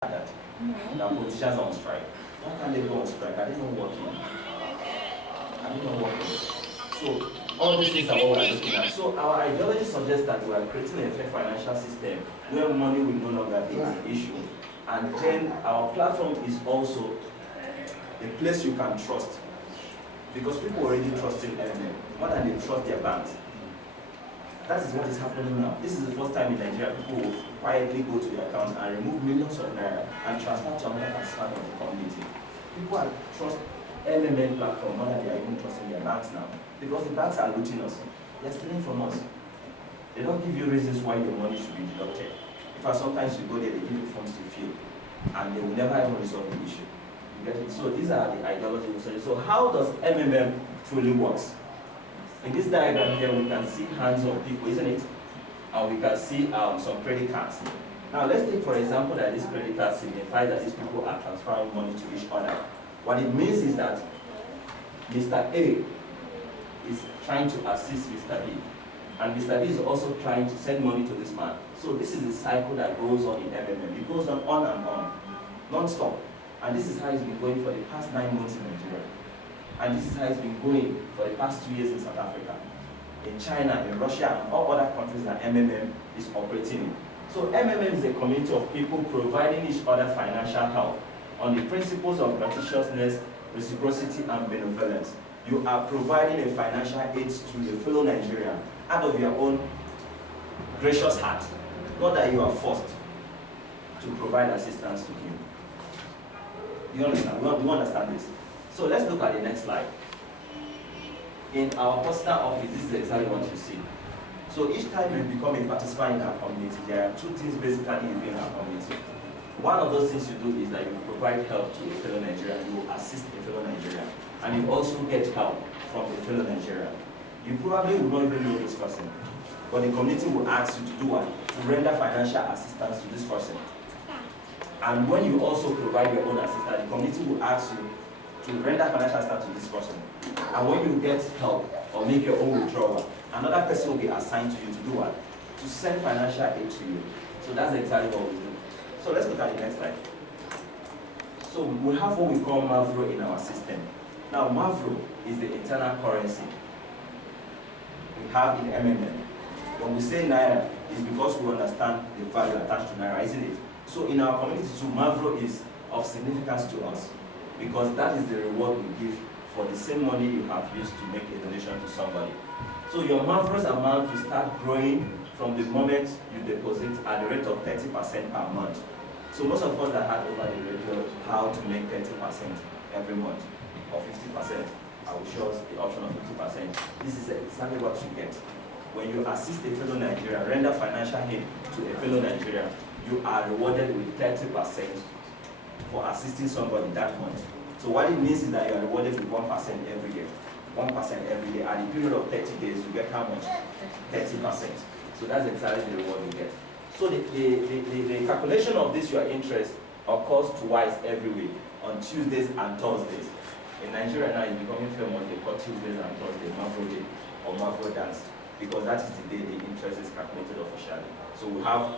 that politicians are on strike. Why can't they go on strike? Are they not working? Are they not working? So all these things are what we're looking at. So our ideology suggests that we are creating a fair financial system where money will no longer be an issue. And then our platform is also a place you can trust. Because people already trust in MNM more than they trust their banks. That is what is happening now. This is the first time in Nigeria people will quietly go to their account and remove millions of naira and transfer to another participant of the community. People are trust MMN platform more than they are even trusting their banks now. Because the banks are looting us. They are stealing from us. They don't give you reasons why your money should be deducted. In fact, sometimes you go there, they give you forms to fill, and they will never ever resolve the issue. You get it? So these are the ideologies. So how does MMM truly works? In this diagram here, we can see hands of people, isn't it? And we can see some credit cards. Now, let's take for example that this credit card signifies that these people are transferring money to each other. What it means is that Mr. A is trying to assist Mr. B, and Mr. B is also trying to send money to this man. So this is the cycle that goes on in MMM. It goes on and on, non-stop. And this is how it's been going for the past 9 months in Nigeria. And this is how it's been going for the past 2 years in South Africa, in China, in Russia, and all other countries that MMM is operating in. So MMM is a community of people providing each other financial help on the principles of gratuitousness, reciprocity, and benevolence. You are providing a financial aid to a fellow Nigerian out of your own gracious heart, not that you are forced to provide assistance to him. You understand? We understand this. So let's look at the next slide. In our personal office, this is exactly what you see. So each time you become a participant in our community, there are 2 things basically you do in our community. One of those things you do is that you provide help to a fellow Nigerian, you assist a fellow Nigerian, and you also get help from a fellow Nigerian. You probably will not even know this person, but the community will ask you to do what? To render financial assistance to this person. And when you also provide your own assistance, the community will ask you to render financial assistance to this person. And when you get help or make your own withdrawal, another person will be assigned to you to do what? To send financial aid to you. So that's exactly what we do. So let's look at the next slide. So we have what we call Mavro in our system. Now Mavro is the internal currency we have in MMM. When we say Naira, it's because we understand the value attached to Naira, isn't it? So in our community too, Mavro is of significance to us because that is the reward we give for the same money you have used to make a donation to somebody. So your Mavro's amount will start growing from the moment you deposit at the rate of 30% per month. So most of us that had over the radio how to make 30% every month or 50%, I will show us the option of 50%. This is exactly what you get. When you assist a fellow Nigerian, render financial aid to a fellow Nigerian, you are rewarded with 30% for assisting somebody that month. So what it means is that you are rewarded with 1% every year. 1% every day. At the period of 30 days, you get how much? 30%. So that's exactly the reward you get. So the calculation of this, your interest, occurs twice every week, on Tuesdays and Thursdays. In Nigeria now, it's becoming famous, they call Tuesdays and Thursdays Mavro Day or Mavro Dance, because that is the day the interest is calculated officially. So we have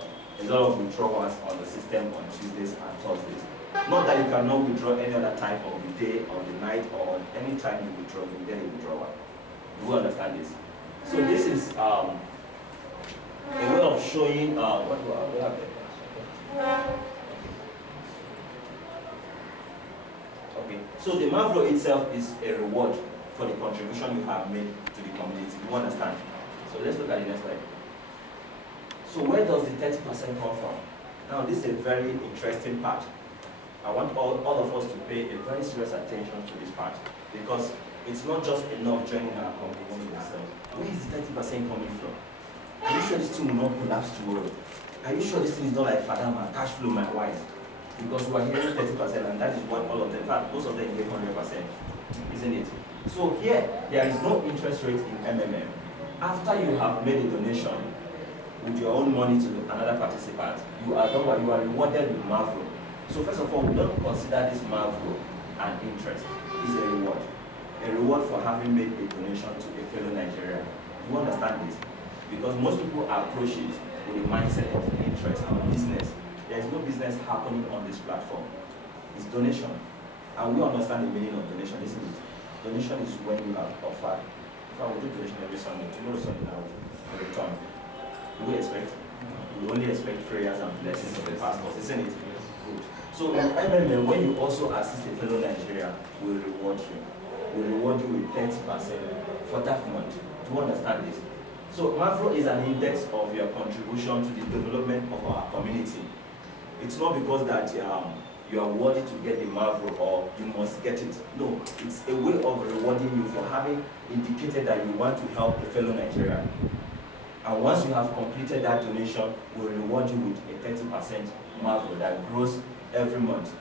a lot of withdrawals on the system on Tuesdays and Thursdays. Not that you cannot withdraw any other time of the day or the night or any time you withdraw, you get a withdrawal. You will understand this. So this is a way of showing what do I have there? Okay. So the Mavro itself is a reward for the contribution you have made to the community. You understand? So let's look at the next slide. So where does the 30% come from? Now this is a very interesting part. I want all of us to pay a very serious attention to this part because it's not just enough joining our community itself. Where is the 30% coming from? Are you sure this thing will not collapse tomorrow? Are you sure this thing is not like Fadama, cash flow, my wife? Because we are hearing 30% and that is what all of them, in fact, most of them give 100%, isn't it? So here, there is no interest rate in MMM. After you have made a donation with your own money to another participant, you are rewarded with Mavro. So first of all, we don't consider this Mavro an interest. It's a reward. A reward for having made a donation to a fellow Nigerian. You understand this? Because most people approach it with a mindset of interest and business. there is no business happening on this platform. It's donation. And we understand the meaning of donation, isn't it? Donation is when you have offered. If I will do donation every Sunday, tomorrow Sunday I will return. Do we expect? We only expect prayers and blessings of the pastors, isn't it? Good. So in MMM, when you also assist a fellow Nigerian, we will reward you. We will reward you with 30% for that month. Do you understand this? So Mavro is an index of your contribution to the development of our community. It's not because that you are worthy to get the Mavro or you must get it. No, it's a way of rewarding you for having indicated that you want to help a fellow Nigerian. And once you have completed that donation, we'll reward you with a 30% Mavro that grows every month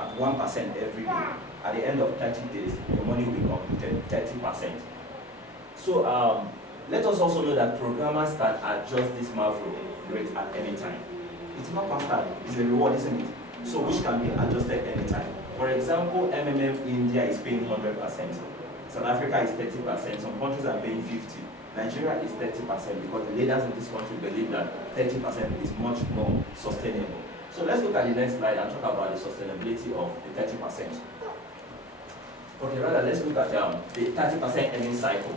at 1% every day. At the end of 30 days, your money will be completed 30%. So let us also know that programmers can adjust this Mavro rate at any time. It's not constant, it's a reward, isn't it? So which can be adjusted anytime. For example, MMM India is paying 100%. South Africa is 30%. Some countries are paying 50%. Nigeria is 30% because the leaders in this country believe that 30% is much more sustainable. So let's look at the next slide and talk about the sustainability of the 30%. Okay, rather let's look at the 30% earning cycle.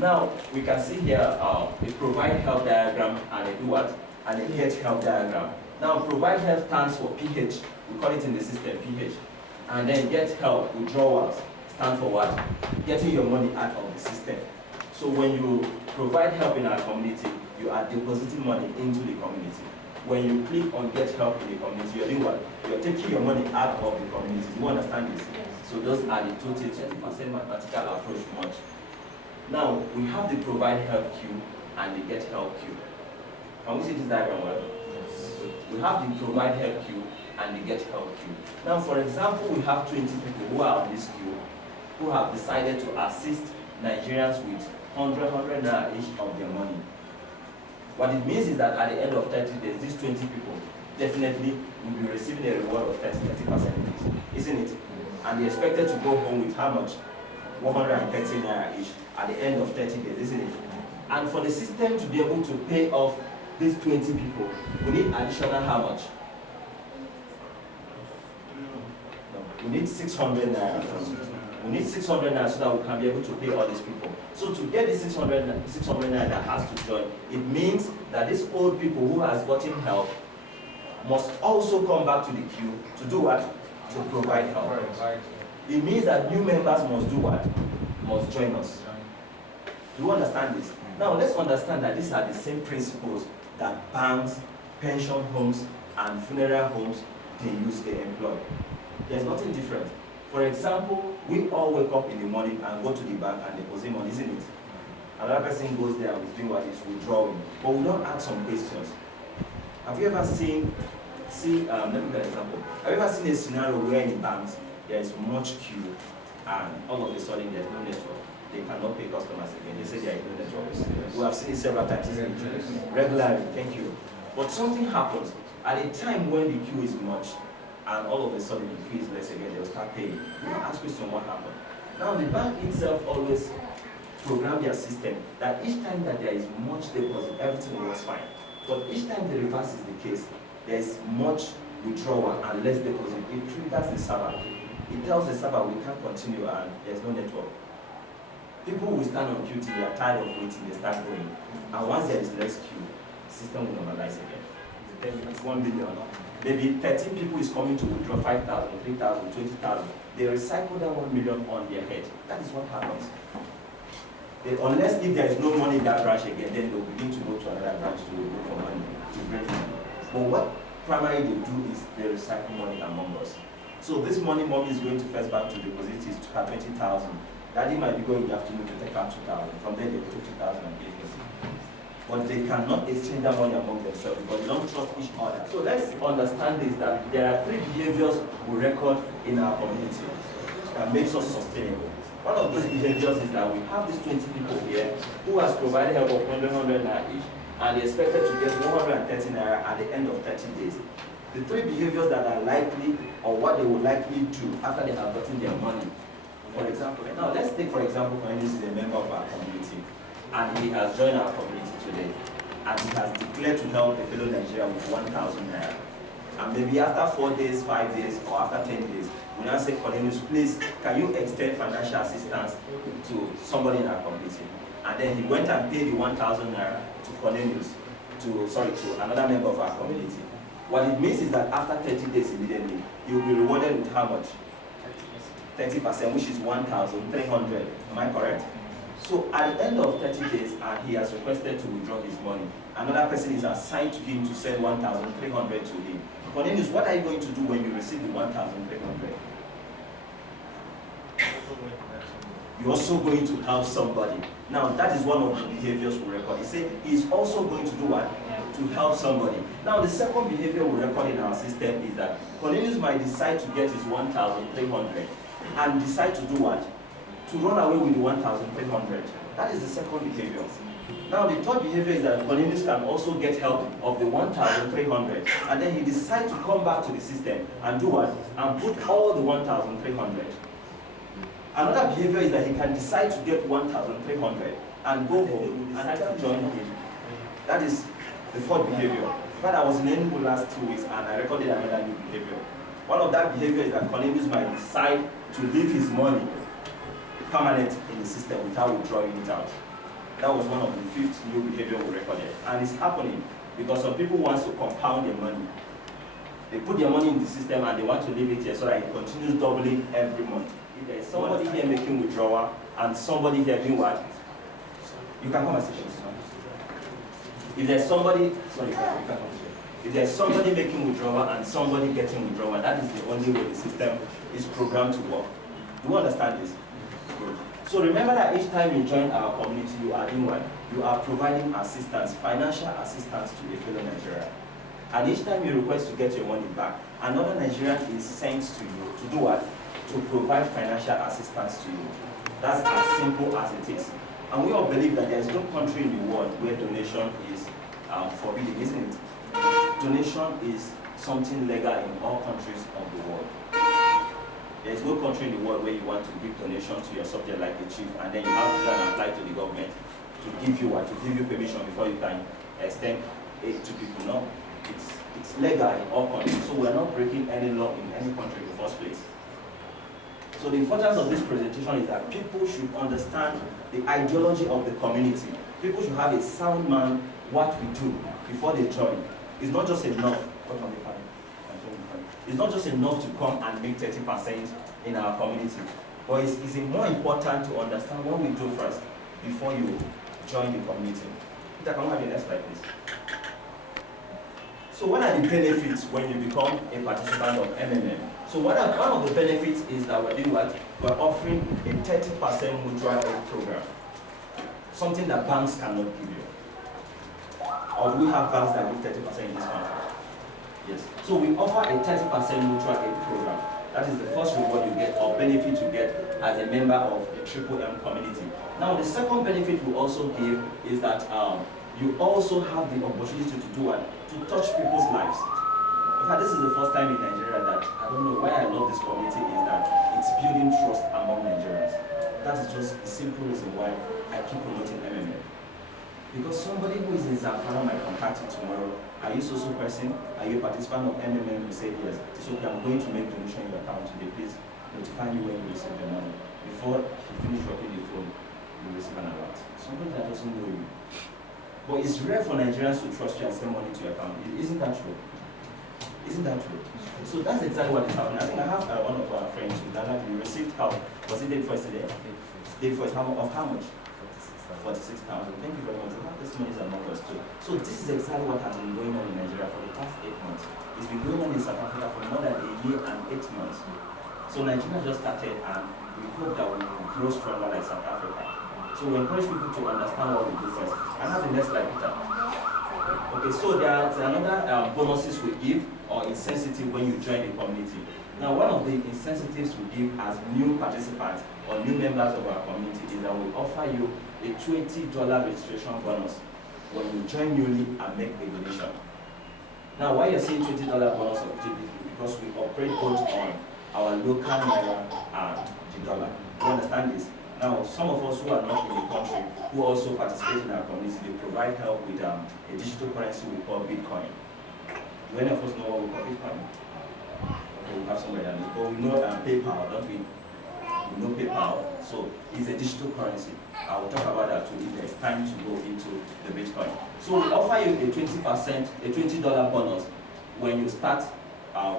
Now we can see here a provide help diagram and a do what? And a get help diagram. Now provide help stands for PH. We call it in the system PH. And then get help withdrawals stand for what? Getting your money out of the system. So when you provide help in our community, you are depositing money into the community. When you click on get help in the community, you're doing what? You're taking your money out of the community. Do you understand this? So those are the total 30% mathematical approach much. Now we have the provide help queue and the get help queue. Can we see this diagram well? We have the provide help queue and the get help queue. Now for example, we have 20 people who are on this queue who have decided to assist Nigerians with 100 naira each of their money. What it means is that at the end of 30 days, these 20 people definitely will be receiving a reward of 30% each, isn't it? And they're expected to go home with how much? 130 naira each at the end of 30 days, isn't it? And for the system to be able to pay off these 20 people, we need additional how much? No, we need 600 naira. We need 600 naira so that we can be able to pay all these people. So to get the 600 naira that has to join, it means that these old people who has gotten help must also come back to the queue to do what? To provide help. It means that new members must do what? Must join us. Do you understand this? Now let's understand that these are the same principles that banks, pension homes, and funeral homes they employ. There's nothing different. For example, we all wake up in the morning and go to the bank and deposit money, isn't it? Another person goes there and is doing what is withdrawing. But we don't ask some questions. Have you ever seen, let me give an example. Have you ever seen a scenario where in banks there is much queue and all of a sudden there's no network? They cannot pay customers again. They say there is no network. We have seen it several times regularly, thank you. But something happens at a time when the queue is much and all of a sudden the queue is less again, they'll start paying. You can ask question what happened. Now the bank itself always program their system that each time that there is much deposit, everything works fine. But each time the reverse is the case, there is much withdrawal and less deposit, it triggers the server. It tells the server we can't continue and there's no network. People will stand on queue till they are tired of waiting, they start going. And once there is less queue, the system will normalize again. It's 1 billion. Maybe 13 people is coming to withdraw 5,000, 3,000, 20,000. They recycle that 1 million on their head. That is what happens. Unless if there is no money in that branch again, then they'll begin to go to another branch to look for money, to bring money. But what primarily they do is they recycle money among us. So this money mommy is going to First Bank to deposit is to have 20,000. Daddy might be going in the afternoon to take out 2,000. From there they will take 2,000 and give us. But they cannot exchange that money among themselves because they don't trust each other. So let's understand this, that there are 3 behaviors we record in our community that makes us sustainable. One of those behaviors is that we have these 20 people here who has provided help of 100 naira each and they expected to get 130 naira at the end of 30 days. The 3 behaviors that are likely or what they would likely do after they have gotten their money. For example, now let's take for example, this is a member of our community and he has joined our community today and he has declared to help a fellow Nigerian with 1,000 naira. And maybe after 4 days, 5 days, or after 10 days, we now say, Cornelius, please, can you extend financial assistance to somebody in our community? And then he went and paid the 1,000 naira to Cornelius, to another member of our community. What it means is that after 30 days immediately, he will be rewarded with how much? 30%, which is 1,300. Am I correct? So at the end of 30 days, and he has requested to withdraw his money, another person is assigned to him to send 1,300 to him. Cornelius, what are you going to do when you receive the 1,300? You're also going to help somebody. Now, that is one of the behaviors we record. He said he's also going to do what? To help somebody. Now, the second behavior we record in our system is that Cornelius might decide to get his 1,300 and decide to do what? To run away with the 1,300. That is the second behavior. Now, the third behavior is that Cornelius can also get help of the 1,300, and then he decides to come back to the system and do what? And put all the 1,300. Another behavior is that he can decide to get 1,300 and go home and decide to join him. That is the fourth behavior. In fact, I was in Enugu last 2 weeks and I recorded another new behavior. One of that behavior is that Cornelius might decide to leave his money permanent in the system without withdrawing it out. That was one of the fifth new behavior we recorded. And it's happening because some people want to compound their money. They put their money in the system and they want to leave it here so that it continues doubling every month. If there is somebody here making withdrawal and somebody here doing what? You can come and sit. If there's somebody, sorry, you can come and sit. If there's somebody making withdrawal and somebody getting withdrawal, that is the only way the system is programmed to work. Do you understand this? Good. So remember that each time you join our community, you are doing what? You are providing assistance, financial assistance to a fellow Nigerian. And each time you request to get your money back, another Nigerian is sent to you to do what? To provide financial assistance to you. That's as simple as it is. And we all believe that there is no country in the world where donation is forbidden, isn't it? Donation is something legal in all countries of the world. There is no country in the world where you want to give donation to your subject like the chief, and then you have to go and apply to the government to give you what? To give you permission before you can extend aid to people. No, it's legal in all countries. So we are not breaking any law in any country in the first place. So the importance of this presentation is that people should understand the ideology of the community. People should have a sound mind what we do before they join. It's not just enough. It's not just enough to come and make 30% in our community, but it's more important to understand what we do first before you join the community. Peter, can we have the next slide, please? So what are the benefits when you become a participant of MMM? So one of the benefits is that we're doing what? We're offering a 30% mutual aid program. Something that banks cannot give you. Or do we have banks that give 30% in this country? Yes. So we offer a 30% mutual aid program. That is the first reward you get or benefit you get as a member of the Triple M community. Now the second benefit we also give is that you also have the opportunity to do what? To touch people's lives. In fact, this is the first time in Nigeria that, I don't know why I love this community, is that it's building trust among Nigerians. That is just the simple reason why I keep promoting MMM. Because somebody who is in Zamfara might contact you tomorrow. Are you so person? Are you a participant of MMM? You say yes. It's okay, I'm going to make donation in your account today. Please notify me when you receive the money. Before you finish working the phone, you receive an alert. Somebody that doesn't know you. But it's rare for Nigerians to trust you and send money to your account. Isn't that true? Isn't that true? So that's exactly what is happening. I think I have one of our friends who we received help. Was it day first today? Day first, of how much? 46,000. Thank you very much. We have testimonies among us too. So this is exactly what has been going on in Nigeria for the past 8 months. It's been going on in South Africa for more than a year and 8 months. So Nigeria just started, and we hope that we will grow stronger like South Africa. So we encourage people to understand what we do first. I have the next slide, Peter. Okay, so there are another bonuses we give or insensitive when you join the community. Now, one of the incentives we give as new participants or new members of our community is that we offer you a $20 registration bonus when you join newly and make a donation. Now, why you're saying $20 bonus of GBP? Because we operate both on our local naira and the dollar. You understand this? Now, some of us who are not in the country, who also participate in our community, they provide help with a digital currency we call Bitcoin. Do any of us know what we call Bitcoin? Okay, we have somebody that knows. But we know PayPal, don't we? We know PayPal. So it's a digital currency. I will talk about that too if there's time to go into the Bitcoin. So we offer you a 20%, a $20 bonus when you start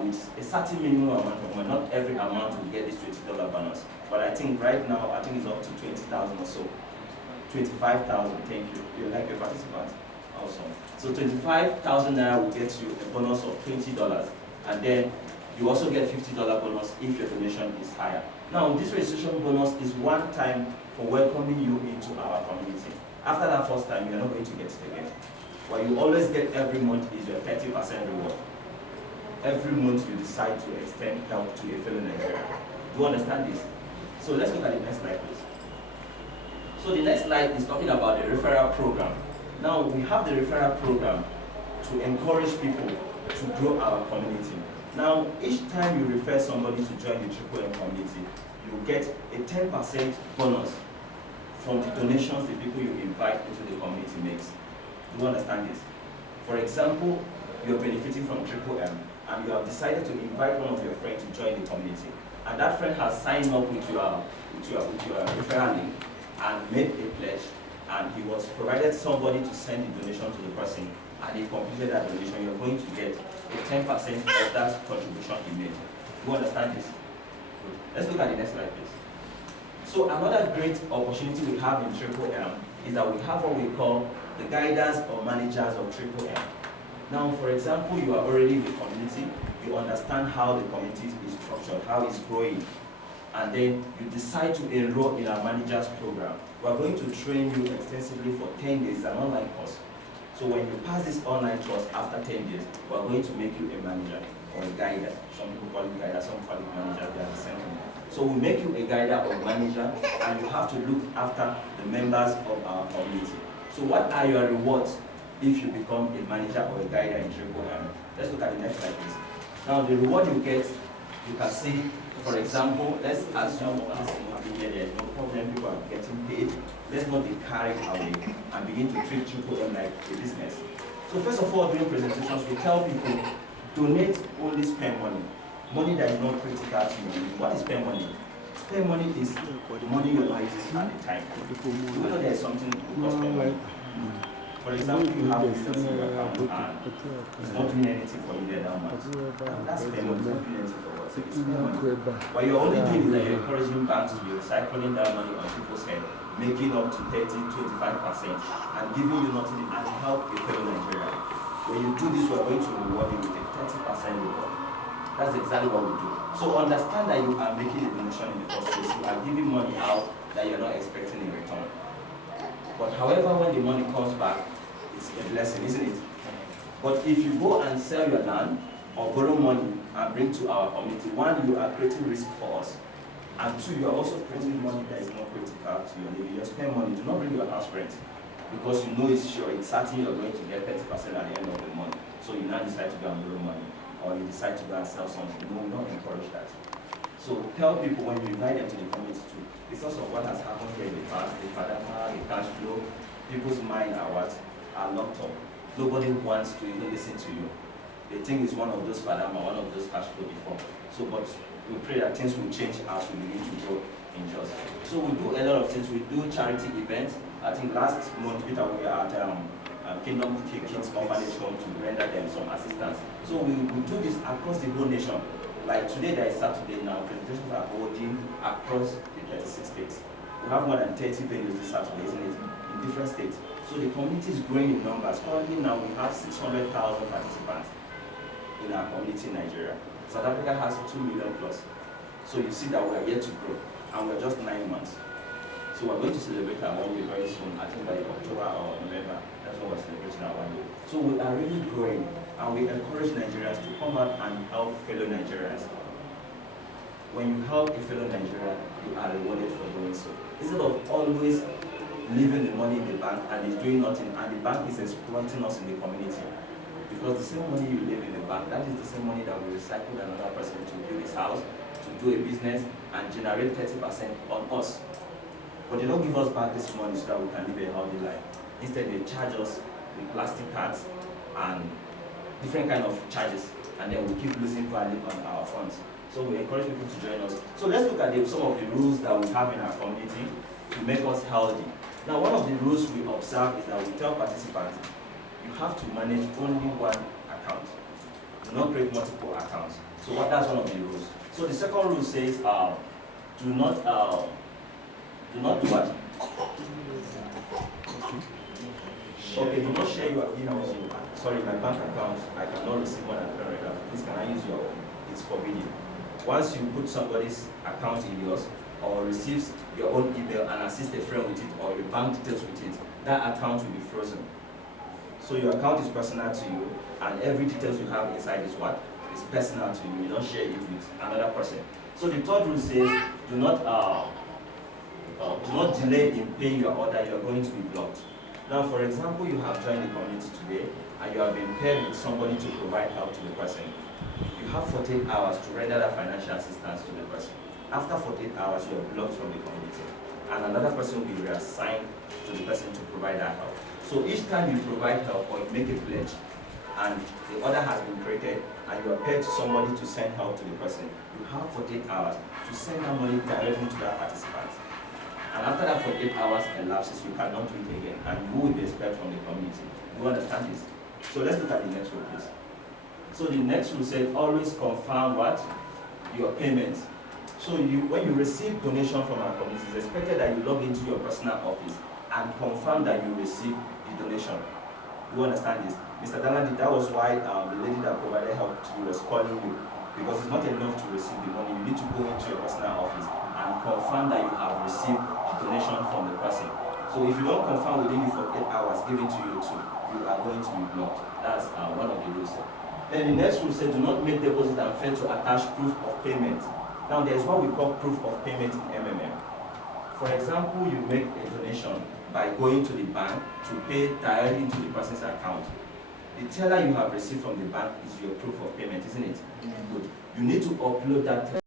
with a certain minimum amount of money. Not every amount will get this $20 bonus. But I think right now, I think it's up to 20,000 or so. 25,000, thank you. You like your participants? Awesome. So 25,000 naira will get you a bonus of $20. And then you also get $50 bonus if your donation is higher. Now, this registration bonus is one time for welcoming you into our community. After that first time, you're not going to get it again. What you always get every month is your 30% reward. Every month you decide to extend help to a fellow Nigerian. Do you understand this? So let's look at the next slide, please. So the next slide is talking about the referral program. Now we have the referral program to encourage people to grow our community. Now each time you refer somebody to join the Triple M community, you get a 10% bonus from the donations the people you invite into the community makes. Do you understand this? For example, you're benefiting from Triple M and you have decided to invite one of your friends to join the community, and that friend has signed up with your referral link and made a pledge, and he was provided somebody to send the donation to the person, and he completed that donation. You're going to get a 10% of that contribution he made. Do you understand this? Good. Let's look at the next slide, please. So another great opportunity we have in Triple M is that we have what we call the guiders or managers of Triple M. Now, for example, you are already in the community, you understand how the community is structured, how it's growing, and then you decide to enroll in our managers program. We are going to train you extensively for 10 days, an online course. So when you pass this online course after 10 days, we are going to make you a manager or a guider. Some people call it guider, some call it manager, they are the same thing. So we make you a guider or manager, and you have to look after the members of our community. So what are your rewards if you become a manager or a guider in Triple M? Let's look at the next slide, please. Now the reward you get, you can see, for example, let's assume there's no problem, people are getting paid. Let's not be carried away and begin to treat Triple M like a business. So first of all, during presentations, we tell people, donate, only spend money. Money that is not critical to you. What is spend money? Spend money is the money you're not using at the time. You know there's something to cost spend money. For example, you have this in your account and it's not doing anything for you there that much. That's spend money, it's not doing anything for what? So it's spend money. What you're only doing is that you're encouraging banks to be recycling that money on people's head, making up to 30, 25%, and giving you nothing and help a fellow Nigeria. When you do this, we're going to reward you with a 30% reward. That's exactly what we do. So understand that you are making a donation in the first place. You are giving money out that you're not expecting in return. But however, when the money comes back, it's a blessing, isn't it? But if you go and sell your land or borrow money and bring to our community, one, you are creating risk for us. And two, you are also creating money that is not critical to your living. You spend money, do not bring your house rent, because you know it's sure, it's certain you're going to get 30% at the end of the month. So you now decide to go and borrow money, or you decide to go and sell something. No, we don't encourage that. So tell people when you invite them to the community too, because of what has happened here in the past, the fadama, the cash flow, people's minds are locked up. Nobody wants to even listen to you. They think it's one of those fadama, one of those cash flow before. So, but we pray that things will change as we begin to grow in just. So we do a lot of things. We do charity events. I think last month, Peter, we were at Kingdom Kids Orphanage Home to render them some assistance. So we do this across the whole nation. Like today, there is Saturday now, presentations are holding across the 36 states. We have more than 30 venues this Saturday, isn't it? In different states. So the community is growing in numbers. Currently now we have 600,000 participants in our community in Nigeria. South Africa has 2 million plus. So you see that we are yet to grow, and we're just 9 months. So we're going to celebrate our 1 year very soon. I think by October or November, that's when we're celebrating our 1 year. So we are really growing, and we encourage Nigerians to come out and help fellow Nigerians. When you help a fellow Nigerian, you are rewarded for doing so. Instead of always leaving the money in the bank and it's doing nothing, and the bank is exploiting us in the community. Because the same money you leave in the bank, that is the same money that we recycle another person to build his house, to do a business, and generate 30% on us. But they don't give us back this money so that we can live a healthy life. Instead, they charge us with plastic cards, and different kind of charges, and then we keep losing value on our funds. So we encourage people to join us. So let's look at some of the rules that we have in our community to make us healthy. Now, one of the rules we observe is that we tell participants, you have to manage only one account. Do not create multiple accounts. So that's one of the rules. So the second rule says, do not do what? Okay, do not share your emails. Sorry, my bank account, I cannot receive more than 300. Please, can I use your own? It's forbidden. Once you put somebody's account in yours, or receives your own email and assist a friend with it, or your bank details with it, that account will be frozen. So your account is personal to you, and every details you have inside is what? Is personal to you. You don't share it with another person. So the third rule says, do not delay in paying your order. You are going to be blocked. Now, for example, you have joined the community today, and you have been paired with somebody to provide help to the person. You have 48 hours to render that financial assistance to the person. After 48 hours, you are blocked from the community, and another person will be reassigned to the person to provide that help. So each time you provide help or you make a pledge, and the order has been created, and you are paired to somebody to send help to the person, you have 48 hours to send that money directly to that participant. And after that 48 hours elapses, you cannot do it again, and you will be expelled from the community. You understand this? So let's look at the next rule, please. So the next rule says, always confirm what? Your payments. So when you receive donation from our community, it's expected that you log into your personal office and confirm that you received the donation. You understand this? Mr. Danadi, that was why the lady that provided help to you was calling you, because it's not enough to receive the money. You need to go into your personal office and confirm that you have received the donation from the person. So if you don't confirm within the 48 hours given to you too, you are going to be blocked. That's one of the rules. Then the next rule says, do not make deposits and fail to attach proof of payment. Now there's what we call proof of payment in MMM. For example, you make a donation by going to the bank to pay directly into the person's account. The teller you have received from the bank is your proof of payment, isn't it? Good. You need to upload that